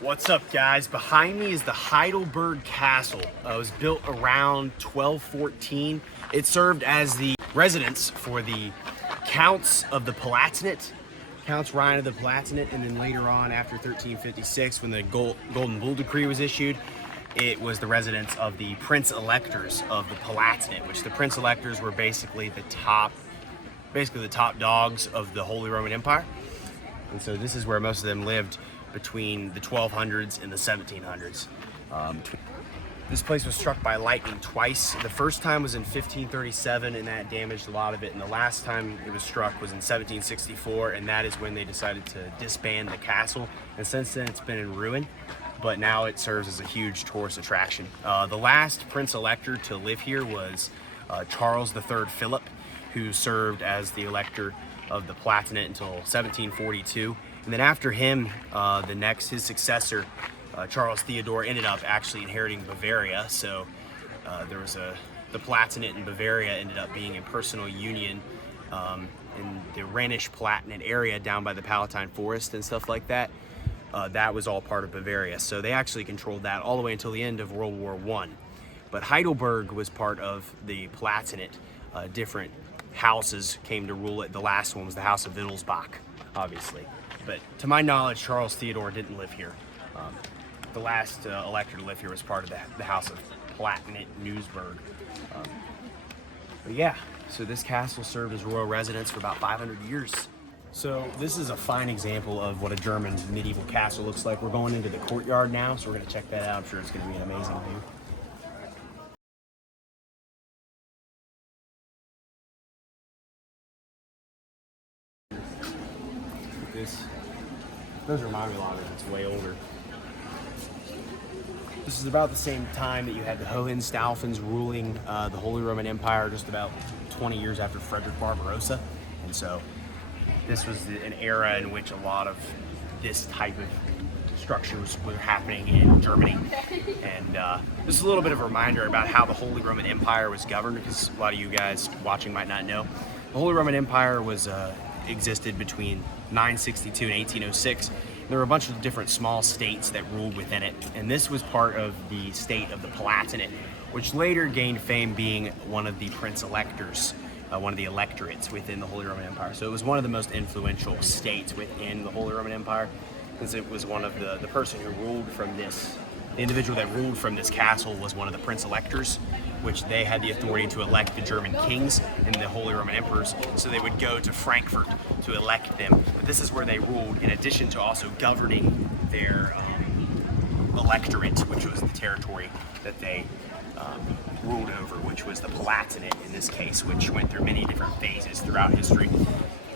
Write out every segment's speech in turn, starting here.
What's up, guys? Behind me is the Heidelberg Castle. It was built around 1214. It served as the residence for the Counts of the Palatinate, Counts Ryan of the Palatinate, and then later on, after 1356, when the Golden Bull Decree was issued, it was the residence of the Prince Electors of the Palatinate, which the Prince Electors were basically the top dogs of the Holy Roman Empire. And so this is where most of them lived between the 1200s and the 1700s. This place was struck by lightning twice. The first time was in 1537, and that damaged a lot of it. And the last time it was struck was in 1764, and that is when they decided to disband the castle. And since then, it's been in ruin, but now it serves as a huge tourist attraction. The last Prince Elector to live here was Charles III Philip, who served as the Elector of the Palatinate until 1742. And then after him, his successor, Charles Theodore, ended up actually inheriting Bavaria. So the Palatinate and Bavaria ended up being in personal union in the Rhenish-Palatinate area down by the Palatine Forest and stuff like that. That was all part of Bavaria. So they actually controlled that all the way until the end of World War I. But Heidelberg was part of the Palatinate. Different houses came to rule it. The last one was the House of Wittelsbach, obviously. But to my knowledge, Charles Theodore didn't live here. The last elector to live here was part of the House of Palatinate-Newsburg. But yeah, so this castle served as royal residence for about 500 years. So this is a fine example of what a German medieval castle looks like. We're going into the courtyard now, so we're going to check that out. I'm sure it's going to be an amazing view. Those remind me a lot of it. It's way older. This is about the same time that you had the Hohenstaufens ruling the Holy Roman Empire, just about 20 years after Frederick Barbarossa. And so this was an era in which a lot of this type of structures were happening in Germany. And this is a little bit of a reminder about how the Holy Roman Empire was governed, because a lot of you guys watching might not know. The Holy Roman Empire was existed between 962 and 1806. There were a bunch of different small states that ruled within it, and this was part of the state of the Palatinate, which later gained fame being one of the Prince Electors, one of the electorates within the Holy Roman Empire. So it was one of the most influential states within the Holy Roman Empire, because it was one of the person who ruled from this, the individual that ruled from this castle was one of the Prince Electors, which they had the authority to elect the German kings and the Holy Roman Emperors. So they would go to Frankfurt to elect them. But this is where they ruled, in addition to also governing their electorate, which was the territory that they ruled over, which was the Palatinate in this case, which went through many different phases throughout history.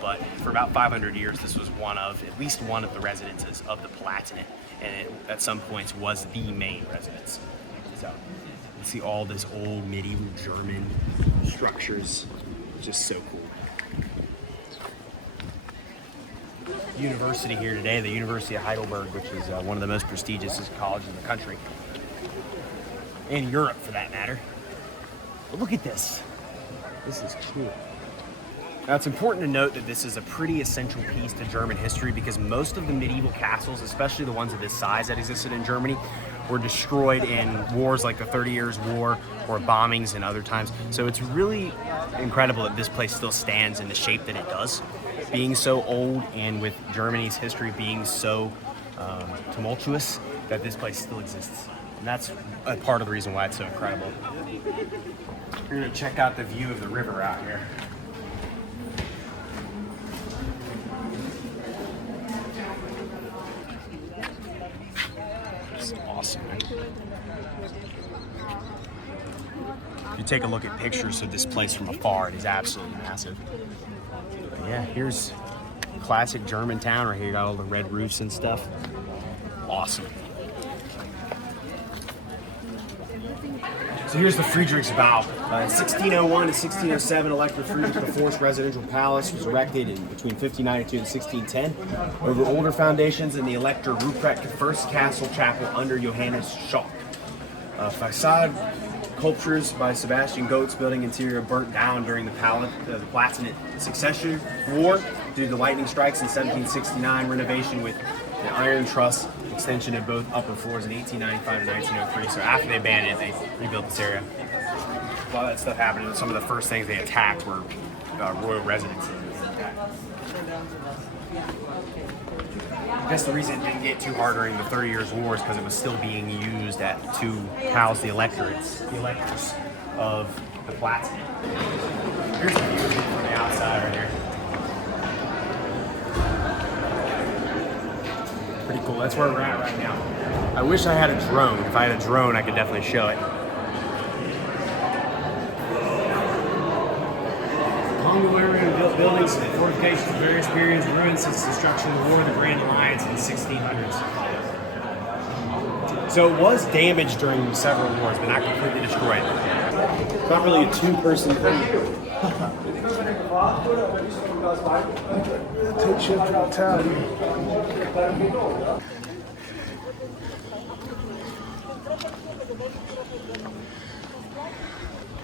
But for about 500 years, this was at least one of the residences of the Palatinate, and it, at some points, was the main residence. So you see all this old medieval German structures, just so cool. University here today, the University of Heidelberg, which is one of the most prestigious colleges in the country, in Europe for that matter. But look at this. This is cool. Now, it's important to note that this is a pretty essential piece to German history, because most of the medieval castles, especially the ones of this size that existed in Germany, were destroyed in wars like the 30 Years' War or bombings and other times. So it's really incredible that this place still stands in the shape that it does, being so old, and with Germany's history being so tumultuous, that this place still exists. And that's a part of the reason why it's so incredible. We're going to check out the view of the river out here. Awesome. If you take a look at pictures of this place from afar, it is absolutely massive. But yeah, here's classic German town right here. You got all the red roofs and stuff. Awesome. So here's the Friedrichsbau. In 1601 to 1607, Elector Friedrich IV's residential palace was erected between 1592 and 1610 over older foundations in the Elector Ruprecht First Castle Chapel under Johannes Schock. Facade sculptures by Sebastian Goetz building interior burnt down during the Palatinate Succession War due to lightning strikes in 1769. Renovation with an iron truss extension of both upper floors in 1895 and 1903. So after they abandoned it, they rebuilt this area. A lot of that stuff happened, and some of the first things they attacked were royal residences. I guess the reason it didn't get too hard during the 30 Years' War is because it was still being used to house the electors of the Palatinate. Here's the view from the outside right here. Pretty cool. That's where we're at right now. I wish I had a drone. If I had a drone, I could definitely show it. Along the way, we're going to build buildings and fortifications of various periods, ruined since the destruction of the War of the Grand Alliance in the 1600s. So it was damaged during several wars, but not completely destroyed. It's not really a two-person thing. Takes you up to the town.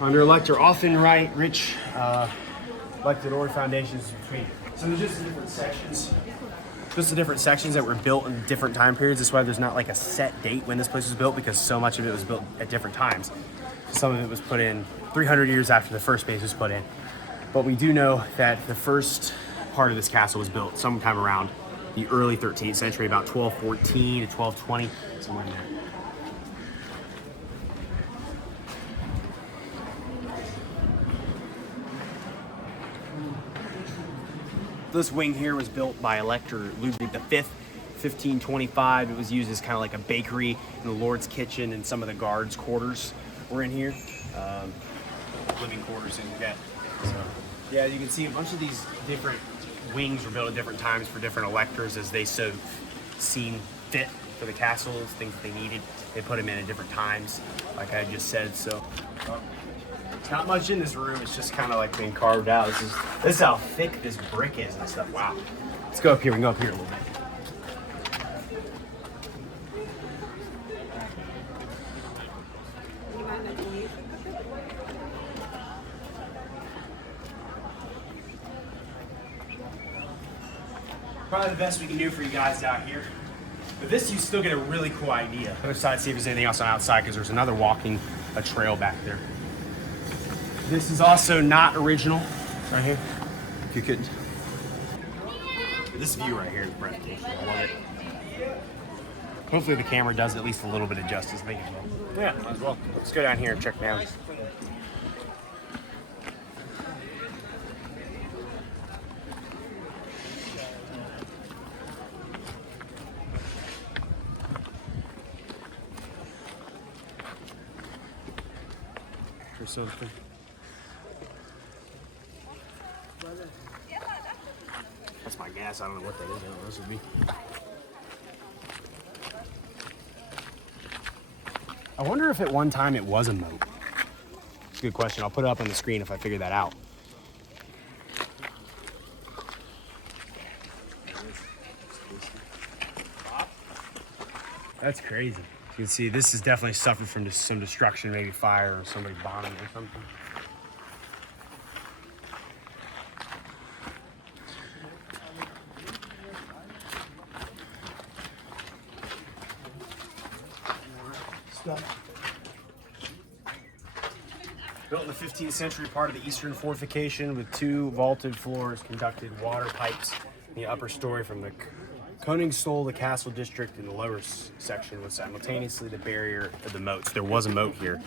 Under elector often write rich elected order foundations between. So there's just different sections. Just the different sections that were built in different time periods. That's why there's not like a set date when this place was built, because so much of it was built at different times. Some of it was put in 300 years after the first base was put in. But we do know that the first part of this castle was built sometime around the early 13th century, about 1214 to 1220, somewhere in there. This wing here was built by Elector Ludwig V, 1525. It was used as kind of like a bakery and the Lord's kitchen, and some of the guards' quarters were in here. Living quarters in that. So, yeah, you can see a bunch of these different wings were built at different times for different electors as they so seen fit for the castles, things that they needed. They put them in at different times, like I just said. So. There's not much in this room. It's just kind of like being carved out. This is how thick this brick is and stuff. Wow. Let's go up here. We can go up here a little bit. Probably the best we can do for you guys out here. But this, you still get a really cool idea. Other side, see if there's anything else on outside, because there's another a trail back there. This is also not original, right here, if you couldn't. This view right here is breathtaking. I love it. Hopefully the camera does at least a little bit of justice. I think it will. Yeah, might as well. Let's go down here and check down. Or something. That's my gas. I don't know what that is. I don't know what this would be. I wonder if at one time it was a moat. It's a good question. I'll put it up on the screen if I figure that out. That's crazy. You can see this has definitely suffered from just some destruction, maybe fire or somebody bombing or something. Built in the 15th century, part of the eastern fortification with two vaulted floors, conducted water pipes in the upper story from the Koningsstol, the castle district, in the lower section was simultaneously the barrier of the moats. There was a moat here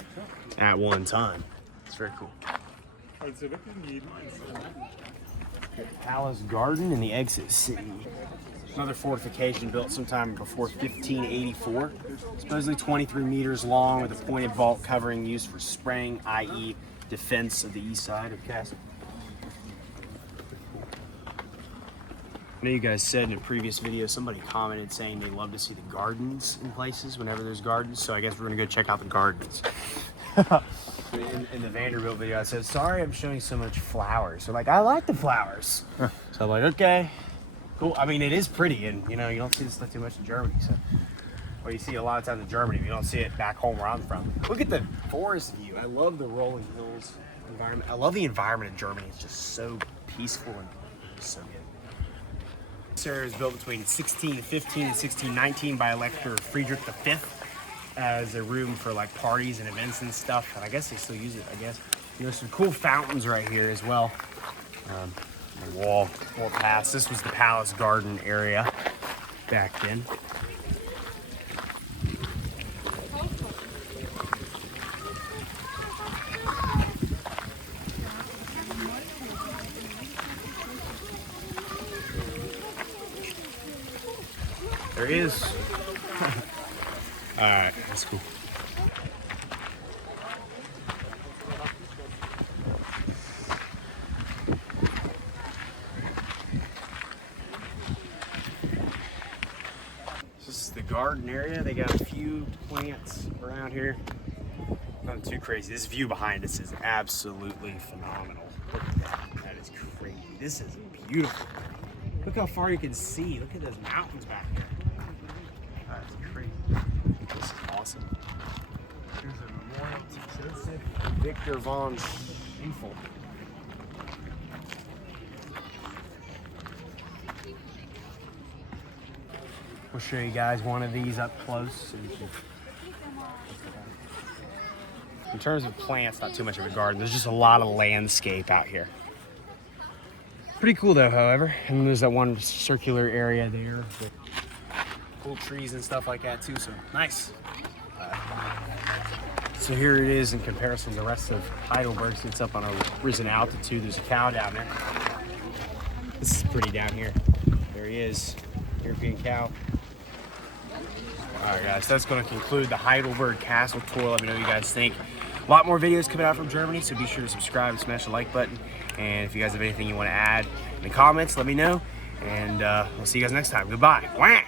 at one time. It's very cool. Palace Garden and the Exit City. Another fortification built sometime before 1584. Supposedly 23 meters long with a pointed vault covering used for spraying, i.e. defense of the east side of the castle. I know you guys said in a previous video, somebody commented saying they love to see the gardens in places whenever there's gardens, so I guess we're gonna go check out the gardens. In the Vanderbilt video, I said, sorry I'm showing so much flowers. They're like, I like the flowers. So I'm like, okay. Cool. I mean, it is pretty, and you know, you don't see this stuff too much in Germany. So, well, you see a lot of times in Germany, you don't see it back home where I'm from. Look at the forest view. I love the rolling hills environment. I love the environment in Germany. It's just so peaceful and so good. this area was built between 1615 and 1619 by Elector Friedrich V as a room for like parties and events and stuff. And I guess they still use it, I guess. You know, some cool fountains right here as well. The wall paths. This was the palace garden area back then. There he is. All right, that's cool. This is the garden area. They got a few plants around here. Nothing too crazy. This view behind us is absolutely phenomenal. Look at that. That is crazy. This is beautiful. Look how far you can see. Look at those mountains back there. That's crazy. This is awesome. Here's a memorial to Joseph Victor von Schiefel. We'll show you guys one of these up close. In terms of plants, not too much of a garden. There's just a lot of landscape out here. Pretty cool though, however. And then there's that one circular area there with cool trees and stuff like that too, so nice. So here it is in comparison to the rest of Heidelberg. So it's up on a risen altitude. There's a cow down there. This is pretty down here. There he is, European cow. All right, guys, that's going to conclude the Heidelberg Castle tour. Let me know what you guys think. A lot more videos coming out from Germany, so be sure to subscribe and smash the like button. And if you guys have anything you want to add in the comments, let me know. And we'll see you guys next time. Goodbye. Wah!